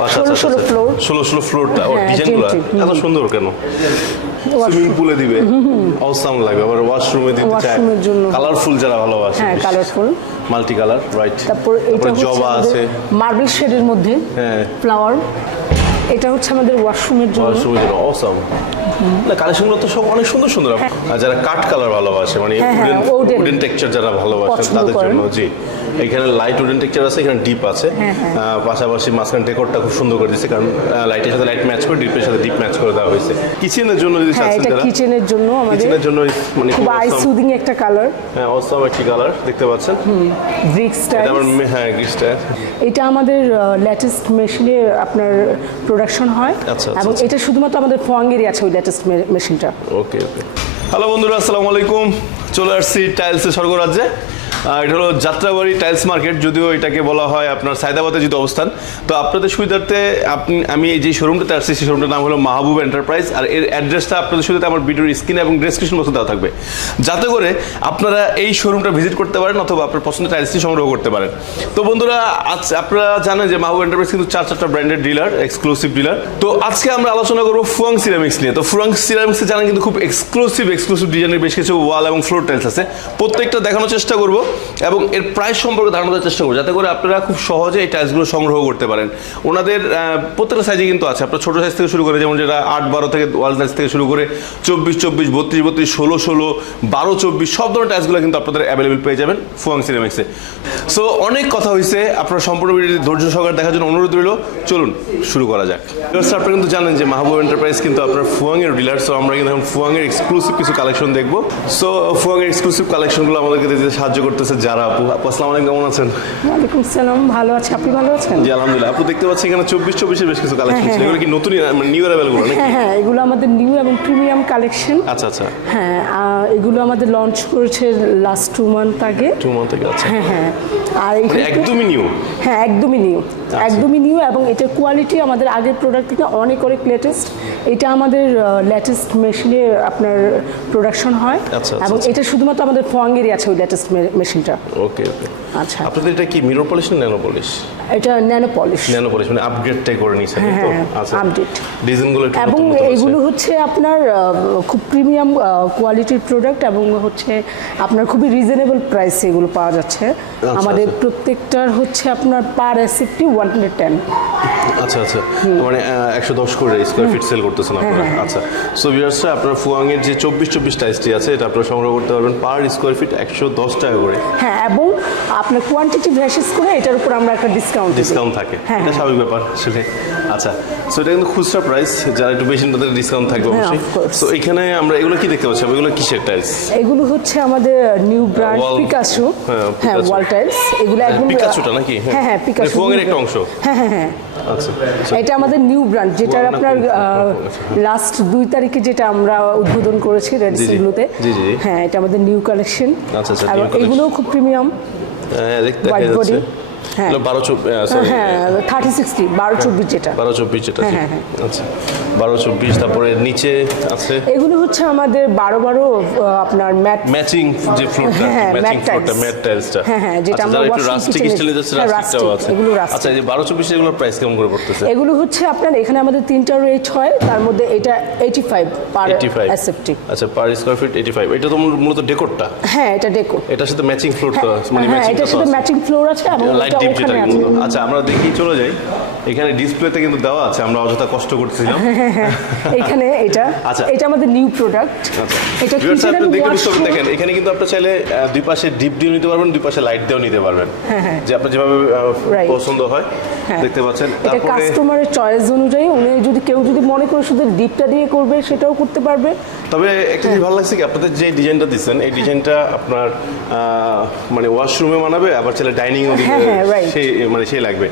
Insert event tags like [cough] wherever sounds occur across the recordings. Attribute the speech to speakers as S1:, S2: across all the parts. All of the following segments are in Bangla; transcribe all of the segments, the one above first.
S1: আচ্ছা,
S2: ষোলো
S1: আচ্ছা,
S2: ষোলো
S1: আচ্ছা।
S2: ফ্লোর
S1: ষোলো ষোলো ফ্লোরটা ও
S2: হ্যাঁ,
S1: ডিজাইনগুলো এত সুন্দর কেন? সুইমিং পুলে দিবে। অসাম লাগবে। আবার ওয়াশরুমে দিতে চায়।
S2: জন্য।
S1: কালারফুল যারা ভালোবাসে
S2: হ্যাঁ কালারফুল
S1: মাল্টি কালার রাইট
S2: তারপর এটা
S1: জবা আছে।
S2: মার্বেল শেডের মধ্যে
S1: হ্যাঁ।
S2: ফ্লাওয়ার এটা হচ্ছে আমাদের ওয়াশরুমের জন্য।
S1: ওয়াশরুমের জন্য অসাম না কালেকশনগুলো তো সব অনেক সুন্দর সুন্দর আর যারা কাঠ কালার ভালোবাসে মানে
S2: হ্যাঁ, হ্যাঁ।
S1: উডেন টেক্সচার যারা ভালোবাসেন
S2: পছন্দ
S1: তাদের জন্য জি। এখানে লাইট উডেন টেক্সচার আছে এখানে ডিপ আছে।
S2: হ্যাঁ, হ্যাঁ।
S1: পাশাপাশি মাঝখানে ডেকোরটা খুব সুন্দর করে দিচ্ছে কারণ লাইটের সাথে লাইট ম্যাচ করে ডিপের সাথে ডিপ ম্যাচ করে দেওয়া হয়েছে। কিচেনের জন্য যদি
S2: হ্যাঁ
S1: চাচ্ছেন
S2: এটা কিচেনের জন্য আমাদের
S1: কিচেনের জন্য মানে
S2: খুব আই সুদিং একটা কালার
S1: হ্যাঁ অসাম একটি কালার দেখতে পাচ্ছেন?
S2: ব্রিক
S1: এটা আমার হ্যাঁ গ্রিসটা
S2: এটা আমাদের লেটেস্ট মেশিনে আপনার প্রোডাকশন হয়।
S1: আচ্ছা, আচ্ছা,
S2: এবং
S1: আচ্ছা।
S2: এটা শুধুমাত্র আমাদের ফোয়াঙ্গেরই আছে ওই লেটেস্ট মেশিনটা
S1: ওকে ওকে হ্যালো বন্ধুরা আসসালামু আলাইকুম। চলে আসছি টাইলসে স্বর্গরাজ্যে। এটা হলো যাত্রাবাড়ি টাইলস মার্কেট যদিও এটাকে বলা হয় আপনার সায়দাবাদে যেহেতু অবস্থান। তো আপনাদের সুবিধার্থে আপনি, আমি এই যে শোরুমটাতে আসছি, সেই শোরুমটার নাম হলো মাহবুব এন্টারপ্রাইজ আর এর অ্যাড্রেসটা আপনাদের সুবিধাতে আমার ভিডিওর স্ক্রিনে এবং ডেসক্রিপশন বক্সে দেওয়া থাকবে। যাতে করে আপনারা এই শোরুমটা ভিজিট করতে পারেন অথবা আপনার পছন্দের টাইলসটি সংগ্রহ করতে পারেন। তো বন্ধুরা, আজ আপনারা জানেন যে মাহবুব এন্টারপ্রাইজ কিন্তু চার চারটা ব্র্যান্ডের ডিলার এক্সক্লুসিভ ডিলার তো আজকে আমরা আলোচনা করব ফুয়াং সিরামিক্স নিয়ে। তো ফুয়াং সিরামিক্সে জানেন কিন্তু খুব এক্সক্লুসিভ এক্সক্লুসিভ ডিজাইনের বেশ কিছু ওয়াল এবং ফ্লোর টাইলস আছে। প্রত্যেকটা দেখানোর চেষ্টা করব। এবং এর প্রাইস সম্পর্কে ধারণা দেওয়ার চেষ্টা করব। যাতে করে আপনারা খুব সহজে এই টাইলসগুলো সংগ্রহ করতে পারেন। ওনাদের প্রত্যেকটা সাইজে কিন্তু আছে। আপনার ছোটো সাইজ থেকে শুরু করে যেমন যেটা আট বারো থেকে ওয়াল সাইজ থেকে শুরু করে চব্বিশ চব্বিশ বত্রিশ বত্রিশ ষোলো ষোলো বারো চব্বিশ সব ধরনের টাইলসগুলো কিন্তু আপনাদের অ্যাভেলেবেল পেয়ে যাবেন ফুয়াং সিনেমিক্সে সো অনেক কথা হয়েছে। আপনার সম্পূর্ণ ধৈর্য সহকারে দেখার জন্য অনুরোধ রইল। চলুন শুরু করা যাক। Viewers, আপনারা কিন্তু জানেন যে মাহবুব এন্টারপ্রাইজ কিন্তু আপনার ফুয়াংয়ের ডিলার সো আমরা কিন্তু এখন ফুয়াংয়ের এক্সক্লুসিভ কিছু কালেকশন দেখব। সো ফুয়াংয়ের এক্সক্লুসিভ কালেকশনগুলো আমাদেরকে দিতে সাহায্য করতেছে যারা আপু। আপু আসসালামু আলাইকুম কেমন আছেন?
S2: ওয়ালাইকুম সালাম ভালো আছে। আপনি ভালো আছেন?
S1: জি আলহামদুলিল্লাহ। আপু দেখতে পাচ্ছি এখানে চব্বিশ চব্বিশের বেশ কিছু কালেকশন
S2: হ্যাঁ,
S1: ছিল। এগুলো কি নতুন মানে নিউ অ্যাভেলেবল নাকি?
S2: হ্যাঁ হ্যাঁ এগুলো আমাদের নিউ এবং প্রিমিয়াম কালেকশন
S1: আচ্ছা আচ্ছা।
S2: হ্যাঁ এগুলো আমাদের লঞ্চ করেছে লাস্ট টু মান্থ আগে।
S1: টু মান্থ থেকে আচ্ছা।
S2: হ্যাঁ হ্যাঁ। আর
S1: মানে একদমই নিউ
S2: হ্যাঁ একদমই নিউ একদমই নিউ এবং এটার কোয়ালিটি আমাদের আগের প্রোডাক্ট থেকে অনেক অনেক লেটেস্ট এটা আমাদের লেটেস্ট মেশিনে আপনার প্রোডাকশন হয়।
S1: আচ্ছা,
S2: এবং
S1: আচ্ছা।
S2: এটা শুধুমাত্র আমাদের ফোয়াঙ্গেরই আছে ওই লেটেস্ট মেশিনটা
S1: ওকে ওকে
S2: আচ্ছা।
S1: আপনাদের এটা কি মিরর পলিশ না ন্যানো পলিশ
S2: এটা ন্যানো পলিশ
S1: ন্যানো পলিশ মানে আপগ্রেডটাই করে নিয়েছেন
S2: হ্যাঁ,
S1: তো?
S2: হ্যাঁ,
S1: আচ্ছা।
S2: update।
S1: ডিজাইনগুলো
S2: এবং। এগুলো হচ্ছে। আপনার খুব প্রিমিয়াম কোয়ালিটির প্রোডাক্ট এবং হচ্ছে আপনার খুবই রিজনেবল প্রাইসে এগুলো পাওয়া যাচ্ছে। আমাদের
S1: আচ্ছা।
S2: প্রত্যেকটার হচ্ছে আপনার per SFT one hundred ten
S1: আচ্ছা আচ্ছা। মানে একশো দশ করে স্কোয়ার ফিট সেল করতেছেন আপনারা।
S2: হ্যাঁ,
S1: আচ্ছা। সো ভিউয়ার্সরা আপনার ফুয়াংয়ের যে চব্বিশ চব্বিশ টাইসটি আছে এটা আপনারা সংগ্রহ করতে পারবেন। পার স্কোয়ার ফিট একশো দশ টাকা করে।
S2: হ্যাঁ এবং আপনার কোয়ান্টিটি ভ্যাসেস করে এটার উপর আমরা একটা ডিসকাউন্ট
S1: ডিসকাউন্ট থাকে।
S2: হ্যাঁ,
S1: এটা
S2: হ্যাঁ।
S1: স্বাভাবিক ব্যাপার আসলে। আচ্ছা সো এটা কিন্তু খুচরা প্রাইস যারা একটু বেশি তাদের ডিসকাউন্ট থাকবে
S2: হ্যাঁ,
S1: অবশ্যই। সো এখানে আমরা এগুলো কি দেখতে পাচ্ছি? এগুলো কিসের টাইলস
S2: এগুলো হচ্ছে আমাদের নিউ ব্র্যান্ড পিকাসু
S1: হ্যাঁ।
S2: ওয়াল টাইলস এগুলো একদম
S1: পিকাসুটা নাকি?
S2: হ্যাঁ হ্যাঁ পিকাসু
S1: এর একটা অংশ।
S2: হ্যাঁ হ্যাঁ হ্যাঁ। এটা আমাদের নিউ ব্র্যান্ড
S1: যেটা
S2: আপনার লাস্ট দুই তারিখে যেটা আমরা উদ্বোধন করেছি রেড
S1: জি, জি।
S2: সিগুলোতে
S1: জি, জি, জি।
S2: হ্যাঁ এটা আমাদের নিউ কালেকশন
S1: আচ্ছা, আচ্ছা।
S2: এগুলোও খুব প্রিমিয়াম
S1: হ্যাঁ দেখতে দেখা
S2: White
S1: যাচ্ছে
S2: body, হ্যাঁ।
S1: এগুলো বারো
S2: হ্যাঁ থার্টি সিক্সটি বারো চব্বিশ যেটা।
S1: বারো চব্বিশ যেটা
S2: হ্যাঁ, হ্যাঁ, হ্যাঁ।
S1: আচ্ছা বারো চব্বিশ তারপরে নিচে আছে?
S2: এগুলো হচ্ছে আমাদের বারো বারো আপনার ম্যাট
S1: ম্যাচিং যে ফ্লোরটা
S2: হ্যাঁ,
S1: ম্যাচিং ফ্লোরটা ম্যাট টাইলসটা
S2: হ্যাঁ, হ্যাঁ, যেটা আমরা
S1: একটু রাস্টিক স্টাইলে যাচ্ছে রাস্টিকটাও আছে।
S2: এগুলো rustic।
S1: আচ্ছা এই বারো চব্বিশ এগুলোর প্রাইস কেমন করে পড়তেছে?
S2: এগুলো হচ্ছে আপনার এখানে আমাদের তিনটা রেট হয় তার মধ্যে এটা এইটি ফাইভ পার
S1: 85
S2: অ্যাসেপ্টি
S1: আচ্ছা per square feet eighty five এটা তো মূল- মূলত ডেকোরটা
S2: হ্যাঁ এটা ডেকো
S1: এটার সাথে ম্যাচিং ফ্লোর তো আছে, মানে ম্যাচিং
S2: এটার সাথে ম্যাচিং ফ্লোর আছে এবং
S1: ডিপ যেটা আচ্ছা আমরা দেখি চলে যাই। এখানে ডিসপ্লেতে কিন্তু দেওয়া আছে আমরা অযথা কষ্ট করতেছিলাম। [laughs]
S2: এখানে এটা। [laughs]
S1: আচ্ছা।
S2: এটা আমাদের নিউ প্রোডাক্ট
S1: আচ্ছা।
S2: এটা কিচেন
S1: আপনি
S2: এন্ড ওয়াশরুম
S1: দেখেন এখানে কিন্তু আপনি চাইলে দুই পাশে ডিপ দিয়ে নিতে পারবেন দুই পাশে লাইট দিয়েও নিতে পারবেন। যে আপনার যেভাবে পছন্দ হয়
S2: হ্যাঁ।
S1: দেখতে পাচ্ছেন। তারপরে
S2: কাস্টমারের চয়েস অনুযায়ী উনি যদি কেউ যদি মনে করে শুধু ডিপটা দিয়ে করবে সেটাও করতে পারবে।
S1: তবে একটা জিনিস ভালো লাগছে কি আপনাদের যে ডিজাইনটা দিচ্ছেন এই ডিজাইনটা আপনার মানে ওয়াশরুমে মানাবে আবার চাইলে ডাইনিংও দিবে
S2: হ্যাঁ, হ্যাঁ.
S1: সেই মানে সেই লাগবে।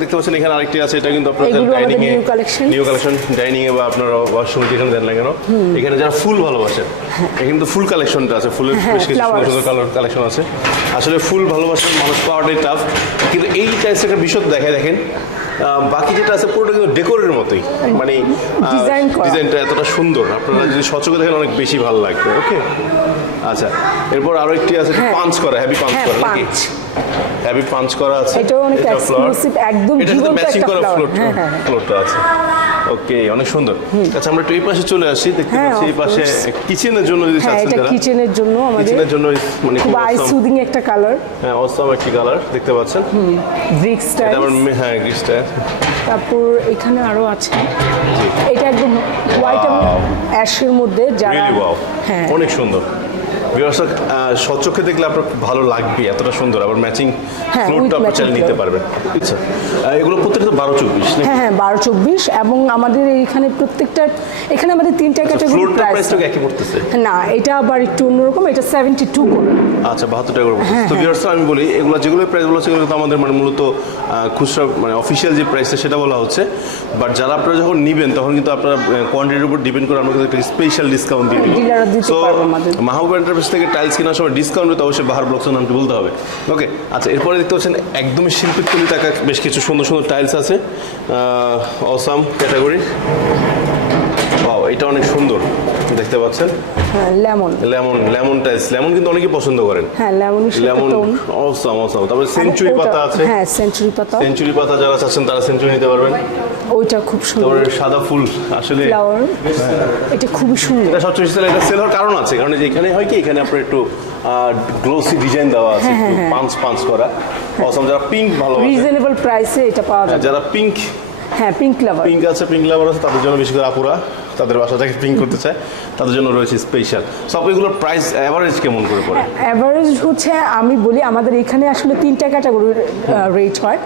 S1: দেখতে পাচ্ছেন এখানে আরেকটি আছে এটা কিন্তু
S2: আমাদের
S1: ডাইনিং এ নিউ কালেকশন ডাইনিং এ বা আপনার ওয়াশরুমে যেখানে দেন না কেন এখানে যারা ফুল ভালোবাসেন এখানে ফুল কালেকশনটা আছে ফুলের
S2: হ্যাঁ,
S1: বেশ কিছু সুন্দর সুন্দর কালার কালেকশন আছে। আসলে ফুল ভালোবাসেন মানুষ পাওয়াটাই টাফ কিন্তু এই টাইপস একটা বিশদ দেখায় দেখেন বাকি যেটা আছে পুরোটা কিন্তু ডেকোরের মতোই। মানে ডিজাইনটা এতটা সুন্দর আপনারা যদি সচকে দেখেন অনেক বেশি ভালো লাগবে ওকে আচ্ছা এরপর আরও একটি আছে
S2: হ্যাঁ।
S1: পাঞ্চ করা হ্যাভি পাঞ্চ
S2: হ্যাঁ
S1: করা নাকি? হ্যাভি পাঞ্চ করা আছে?
S2: অনেক
S1: এটা flower।
S2: exclusive, একদম জীবন্ত একটা flower। হ্যাঁ, হ্যাঁ, হ্যাঁ।
S1: ফ্লোরটা আছে। ওকে অনেক সুন্দর। আচ্ছা আমরা একটু এই পাশে চলে আসি দেখতে
S2: হ্যাঁ,
S1: পাচ্ছি এই পাশে কিচেনের জন্য যদি
S2: হ্যাঁ
S1: চাচ্ছেন
S2: এটা কিচেনের জন্য আমাদের
S1: কিচেনের জন্য মানে
S2: খুব আই সুদিং একটা কালার
S1: হ্যাঁ অসম একটি কালার দেখতে পাচ্ছেন? এটা
S2: স্টাইল
S1: আমার মে- হ্যাঁ গ্রিসটা
S2: তারপর এখানে আরও আছে। এটা একদম হোয়াইট এবং অ্যাশের মধ্যে যারা হ্যাঁ।
S1: অনেক সুন্দর। ভিউয়ার্সরা সচক্ষে দেখলে আপনার ভালো লাগবে এতটা সুন্দর। আবার ম্যাচিং
S2: হ্যাঁ,
S1: ফ্লোরটা আপনি চাইলে নিতে পারবেন। আচ্ছা এগুলো প্রত্যেকটা বারো চব্বিশ
S2: হ্যাঁ হ্যাঁ বারো চব্বিশ এবং আমাদের এইখানে প্রত্যেকটা এখানে আমাদের তিনটা ক্যাটাগরি
S1: ফ্লোরটা
S2: প্রাইস
S1: একই পড়তেছে?
S2: না এটা আবার একটু অন্যরকম এটা সেভেন্টি টু করে।
S1: আচ্ছা বাহাত্তর টাকা করে।
S2: হ্যাঁ,
S1: তো ভিউয়ার্সরা আমি বলি এগুলো যেগুলো প্রাইসগুলো সেগুলো তো আমাদের মানে মূলত খুচরা মানে অফিসিয়াল যে প্রাইসটা সেটা বলা হচ্ছে। বাট যারা আপনারা যখন নিবেন তখন কিন্তু আপনার কোয়ান্টিটির উপর ডিপেন্ড করে আমরা কিন্তু একটা স্পেশাল ডিসকাউন্ট দিয়ে দিই
S2: রা দিতে
S1: সো মাহবুব এন্টারপ্রাইজ থেকে টাইলস কেনার সময় ডিসকাউন্ট তো অবশ্যই বাহার ব্লকসের নামটি বলতে হবে। ওকে আচ্ছা এরপরে দেখতে পাচ্ছেন একদমই শিল্পীর তুলি টাকা, বেশ কিছু সুন্দর সুন্দর টাইলস আছে। অসাম ক্যাটাগরি ও এটা অনেক সুন্দর। দেখতে পাচ্ছেন?
S2: হ্যাঁ lemon.
S1: Lemon lemon tiles lemon কিন্তু অনেকে পছন্দ করেন।
S2: হ্যাঁ
S1: লেমন
S2: লেমন
S1: অসাম অসাম তারপরে সেঞ্চুরি পাতা আছে।
S2: হ্যাঁ সেঞ্চুরি পাতা।
S1: সেঞ্চুরি পাতা যারা চাচ্ছেন তারা সেঞ্চুরি নিতে পারবেন।
S2: ওইটা খুব সুন্দর।
S1: সাদা ফুল আসলে
S2: এটা খুবই সুন্দর।
S1: এটা সবচেয়ে বেশি এটা সেল হওয়ার কারণ আছে। কারণ যে এখানে হয় কি? এখানে আপনার একটু গ্লোসি ডিজাইন দেওয়া আছে।
S2: হ্যাঁ,
S1: একটু পাঞ্চ পাঞ্চ করা। অসাম যারা পিঙ্ক ভালো
S2: রিজনেবল প্রাইসে এটা পাওয়া যাবে।
S1: যারা পিঙ্ক
S2: হ্যাঁ পিঙ্ক লাভার
S1: পিঙ্ক আছে পিঙ্ক লাভার আছে তাদের জন্য বেশি করে আপুরা। তাদের বাসাটাকে পিঙ্ক করতে চায় তাদের জন্য রয়েছে স্পেশাল সব এগুলোর প্রাইস অ্যাভারেজ কেমন করে পড়ে?
S2: অ্যাভারেজ হচ্ছে আমি বলি আমাদের এখানে আসলে তিনটা ক্যাটাগরির রেট হয়।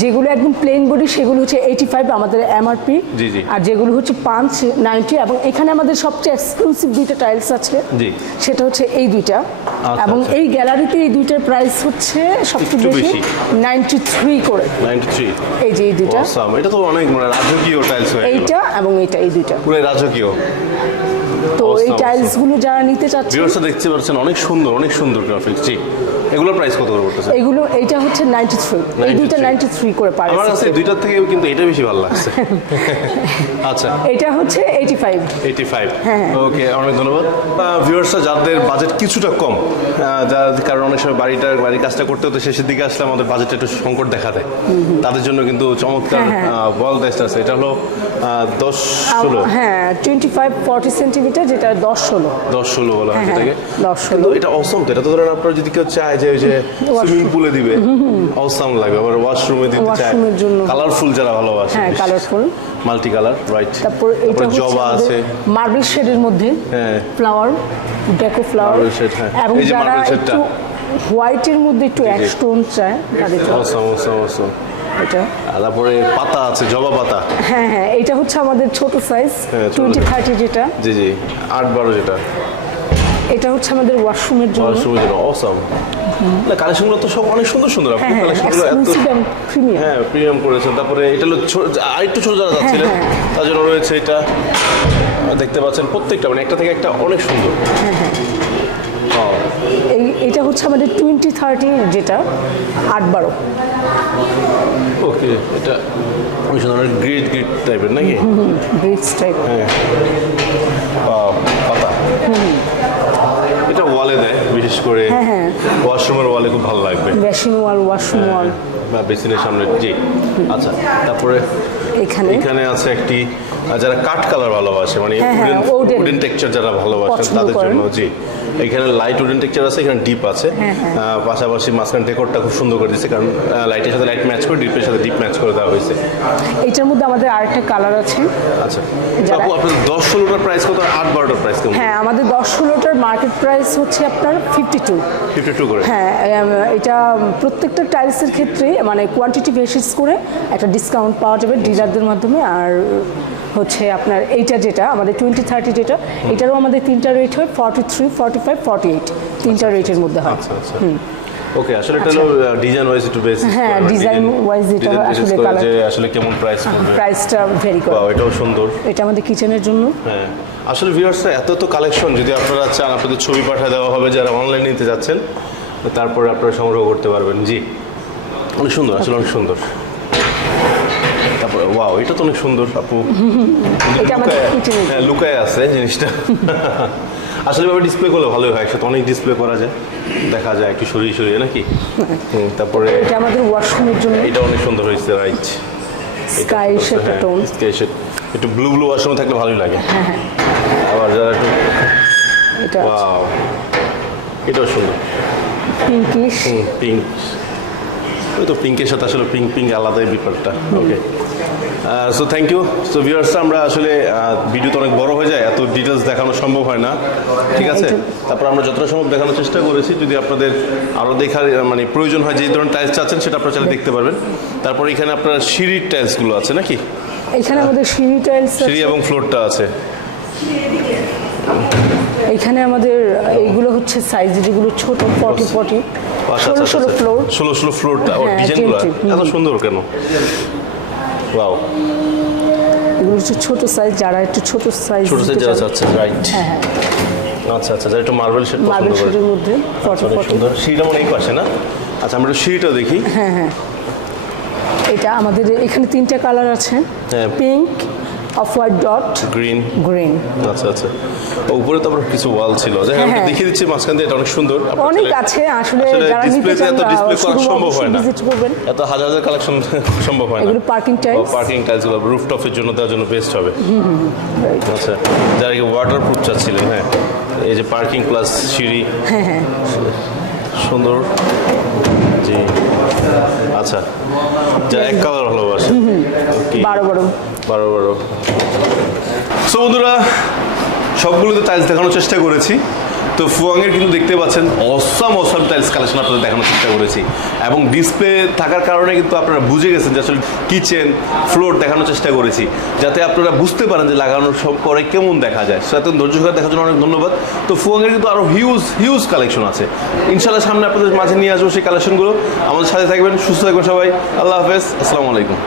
S2: যেগুলো একদম প্লেন বডি সেগুলো হচ্ছে এইটি ফাইভ আমাদের এমআরপি
S1: জি, জি।
S2: আর যেগুলো হচ্ছে পাঁচ নাইনটি এবং এখানে আমাদের সবচেয়ে এক্সক্লুসিভ দুইটা টাইলস আছে।
S1: জি।
S2: সেটা হচ্ছে এই দুইটা।
S1: আচ্ছা,
S2: এবং
S1: আচ্ছা।
S2: এই গ্যালারিতে এই দুইটার প্রাইস হচ্ছে সবচেয়ে বেশি। নাইনটি থ্রি করে।
S1: নাইনটি থ্রি
S2: এই যে এই দুইটা।
S1: এটা তো অনেক মানে রাজকীয় টাইলস
S2: এইটা এবং এইটা এই দুইটা।
S1: পুরো রাজকীয়
S2: তো এই টাইলসগুলো যারা নিতে চাচ্ছে
S1: ভিউয়ার্সরা দেখতে পাচ্ছেন অনেক সুন্দর অনেক সুন্দর গ্রাফিক্স জি এগুলোর প্রাইস কত করে পড়তেছে?
S2: এগুলো এইটা হচ্ছে নাইনটি থ্রি এই দুইটা
S1: 93
S2: করে পারে
S1: আমার কাছে দুইটার থেকে কিন্তু এটা বেশি ভালো লাগছে। [laughs] আচ্ছা।
S2: এটা হচ্ছে এইটি ফাইভ
S1: এইটি ফাইভ
S2: হ্যাঁ।
S1: ওকে অনেক ধন্যবাদ। ভিউয়ার্সরা যাদের বাজেট কিছুটা কম যার কারণ অনেক সময় বাড়িটার বাড়ির কাজটা করতে হতে শেষের দিকে আসলে আমাদের বাজেটটা একটু সংকট দেখা দেয়। তাদের জন্য কিন্তু চমৎকার
S2: হ্যাঁ,
S1: বল দেশ আছে। এটা হলো আহ, দশ ষোলো।
S2: হ্যাঁ টোয়েন্টি ফাইভ ফর্টি সেন্টিমিটার যেটা দশ ষোলো।
S1: দশ ষোলো বলা হয়
S2: হ্যাঁ,
S1: যেটাকে
S2: দশ ষোলো।
S1: এটা অসম এটা তো ধরেন আপনার যদি কেউ চায় যে ওই যে [laughs] সুইমিং পুলে দিবে অসম লাগবে আবার ওয়াশরুমে দিতে চায়।
S2: জন্য।
S1: কালারফুল যারা ভালোবাসে
S2: হ্যাঁ কালারফুল
S1: মাল্টি কালার রাইট
S2: তারপর এটা
S1: জবা আছে।
S2: মার্বেল শেডের মধ্যে
S1: হ্যাঁ।
S2: ফ্লাওয়ার ডেকো ফ্লাওয়ার
S1: হ্যাঁ।
S2: এবং যারা
S1: shade-টা।
S2: একটু হোয়াইটের মধ্যে একটু এক স্টোন চায় তাদের জন্য।
S1: অসম অসম অসম
S2: এটা।
S1: তারপরে পাতা আছে জবা পাতা।
S2: হ্যাঁ হ্যাঁ এটা হচ্ছে আমাদের ছোট সাইজ
S1: হ্যাঁ,
S2: টোয়েন্টি থার্টি যেটা।
S1: জি জি আট বারো যেটা।
S2: এটা হচ্ছে আমাদের ওয়াশরুমের জন্য।
S1: ওয়াশরুমের জন্য অসম না কালেকশনগুলো তো সব অনেক সুন্দর সুন্দর আপনি
S2: হ্যাঁ হ্যাঁ
S1: কালেকশনগুলো এত
S2: প্রিমিয়াম
S1: হ্যাঁ প্রিমিয়াম করেছেন। তারপরে এটা হলো আরেকটু ছোট যারা যাচ্ছিলেন
S2: হ্যাঁ,
S1: তার জন্য রয়েছে এটা। দেখতে পাচ্ছেন প্রত্যেকটা মানে একটা থেকে একটা অনেক সুন্দর। Wow.
S2: এটা হচ্ছে আমাদের টোয়েন্টি থার্টি যেটা আট বারো।
S1: ওকে এটা ওই ধরনের গ্রিড গ্রিড টাইপের নাকি?
S2: টাইপ।
S1: হ্যাঁ। পাতা। এটা ওয়ালে দেয় বিশেষ করে
S2: হ্যাঁ, হ্যাঁ।
S1: ওয়াশরুমের ওয়ালে খুব ভালো লাগবে।
S2: Basin wall washroom wall.
S1: বা বেসিনের সামনে জি। আচ্ছা তারপরে
S2: এখানে?
S1: এখানে আছে একটি যারা কাঠ কালার ভালোবাসে মানে
S2: হ্যাঁ, হ্যাঁ,
S1: উডেন টেক্সচার যারা ভালোবাসেন তাদের জন্য জি। এখানে লাইট উডেন টেক্সচার আছে এখানে ডিপ আছে।
S2: হ্যাঁ, হ্যাঁ।
S1: পাশাপাশি মাঝখান ডেকোরটা খুব সুন্দর করে দিচ্ছে কারণ লাইটের সাথে লাইট ম্যাচ করে ডিপের সাথে ডিপ ম্যাচ করে দেওয়া হয়েছে।
S2: এটার মধ্যে আমাদের আরেকটা কালার আছে।
S1: আচ্ছা। আপু আপনার দশ ষোলোটার প্রাইস কত আট বারোটার প্রাইস কেমন?
S2: হ্যাঁ আমাদের দশ ষোলোটার মার্কেট প্রাইস হচ্ছে আপনার ফিফটি টু
S1: ফিফটি টু করে।
S2: হ্যাঁ এটা প্রত্যেকটা টাইলসের ক্ষেত্রে মানে কোয়ান্টিটি বেসিস করে একটা ডিসকাউন্ট পাওয়া যাবে ডিলারদের মাধ্যমে আর হচ্ছে আপনার এইটা যেটা আমাদের টোয়েন্টি থার্টি যেটা এটারও আমাদের তিনটা রেট হয় forty three forty five forty eight তিনটা রেটের মধ্যে হয়।
S1: আচ্ছা আচ্ছা। ওকে আসলে এটা হলো ডিজাইন ওয়াইজ একটু বেস
S2: হ্যাঁ, design wise এটা আসলে colour-
S1: যে আসলে কেমন প্রাইস পড়বে।
S2: প্রাইসটা ভেরি করে।
S1: Wow, এটাও সুন্দর।
S2: এটা আমাদের কিচেনের জন্য।
S1: হ্যাঁ। আসলে ভিউয়ার্সরা এত তো কালেকশন যদি আপনারা চান আপনাদের ছবি পাঠিয়ে দেওয়া হবে যারা অনলাইনে নিতে যাচ্ছেন তারপরে আপনারা সংগ্রহ করতে পারবেন। জি। অনেক সুন্দর আসলে অনেক সুন্দর। ওয়াও এটা তো অনেক সুন্দর আপু। লুকায়-। হ্যাঁ, লুকায় আছে জিনিসটা। আসলে ভাবে ডিসপ্লে করলে ভালোই হয় একসাথে অনেক ডিসপ্লে করা যায়। দেখা যায় একটু সরিয়ে সরিয়ে নাকি? তারপরে
S2: এটা আমাদের ওয়াশরুমের জন্য।
S1: এটা অনেক সুন্দর হয়েছে রাইট
S2: স্কাই শেপটা টোন
S1: একটু ব্লু ব্লু ওয়াশরুম থাকলে ভালোই লাগে।
S2: হ্যাঁ,
S1: আবার যারা একটু
S2: এটা
S1: ওয়াও এটাও সুন্দর।
S2: পিঙ্কিশ
S1: পিঙ্ক ওই তো পিঙ্কের সাথে আসলে পিঙ্ক পিঙ্ক আলাদাই ব্যাপারটা। Okay so thank you so viewers আমরা আসলে ভিডিও তো অনেক বড় হয়ে যায় এত ডিটেলস দেখানো সম্ভব হয় না। ঠিক আছে? তারপর আমরা যতটা সম্ভব দেখানোর চেষ্টা করেছি যদি আপনাদের আরও দেখার মানে প্রয়োজন হয় যে ধরনের টাইলস চাচ্ছেন সেটা আপনারা চাইলে দেখতে পারবেন। তারপর এখানে আপনার সিঁড়ির টাইলসগুলো আছে নাকি?
S2: এখানে আমাদের সিঁড়ি টাইলস
S1: সিঁড়ি এবং ফ্লোরটা আছে।
S2: এখানে আমাদের এইগুলো হচ্ছে সাইজ যেগুলো ছোট ফর্টি
S1: আচ্ছা,
S2: ষোলো
S1: আচ্ছা,
S2: ষোলো
S1: আচ্ছা।
S2: ফ্লোর
S1: ষোলো ষোলো ফ্লোরটা ওর
S2: হ্যাঁ,
S1: ডিজাইনগুলো এত সুন্দর কেন? ওয়াও
S2: এগুলো হচ্ছে ছোট সাইজ যারা একটু ছোট সাইজ
S1: ছোট সাইজ যারা চাচ্ছে রাইট
S2: হ্যাঁ হ্যাঁ।
S1: আচ্ছা আচ্ছা একটু মার্বেল শেড
S2: মার্বেল শেডের মধ্যে
S1: অনেক
S2: ফর্টি
S1: সুন্দর। সিঁড়িটা মনে এই পাশে না? আচ্ছা আমরা একটু সিঁড়িটাও দেখি।
S2: এটা আমাদের এখানে তিনটা কালার আছে।
S1: হ্যাঁ।
S2: Pink off white dot
S1: green
S2: green
S1: আচ্ছা আচ্ছা। ও, উপরে তো আবার কিছু ওয়াল ছিল। যাই হোক,
S2: হ্যাঁ।
S1: দেখিয়ে দিচ্ছি মাঝখান দিয়ে এটা অনেক সুন্দর।
S2: অনেক আছে আসলে যারা নিতে চান
S1: এত ডিসপ্লে করা সম্ভব হয় না। এত হাজার হাজার কালেকশন [laughs] সম্ভব হয় না।
S2: এগুলো পার্কিং টাইলস
S1: পার্কিং টাইলসগুলো রুফটপের জন্য দেওয়ার জন্য বেস্ট হবে। আচ্ছা যারা কি ওয়াটার প্রুফ চাচ্ছিলেন হ্যাঁ। এই যে পার্কিং প্লাস সিঁড়ি।
S2: হ্যাঁ হ্যাঁ।
S1: সুন্দর। জি। আচ্ছা যা এক কালার ভালোবাসে.
S2: বারো বারো।
S1: বারো বারো। সো বন্ধুরা সবগুলোতে টাইলস দেখানোর চেষ্টা করেছি। তো ফুয়াংয়ের কিন্তু দেখতে পাচ্ছেন অসাম অসাম টাইলস কালেকশন আপনাদের দেখানোর চেষ্টা করেছি। এবং ডিসপ্লে থাকার কারণে কিন্তু আপনারা বুঝে গেছেন যে আসলে কিচেন ফ্লোর দেখানোর চেষ্টা করেছি। যাতে আপনারা বুঝতে পারেন যে লাগানোর সব পরে কেমন দেখা যায়। সো এত ধৈর্য সহকারে দেখার জন্য অনেক ধন্যবাদ। তো ফুয়াংয়ের কিন্তু আরও হিউজ হিউজ কালেকশন আছে। ইনশাল্লাহ সামনে আপনাদের মাঝে নিয়ে আসব সেই কালেকশনগুলো আমাদের সাথে থাকবেন, সুস্থ থাকবেন সবাই। আল্লাহ হাফেজ। আসসালামু আলাইকুম।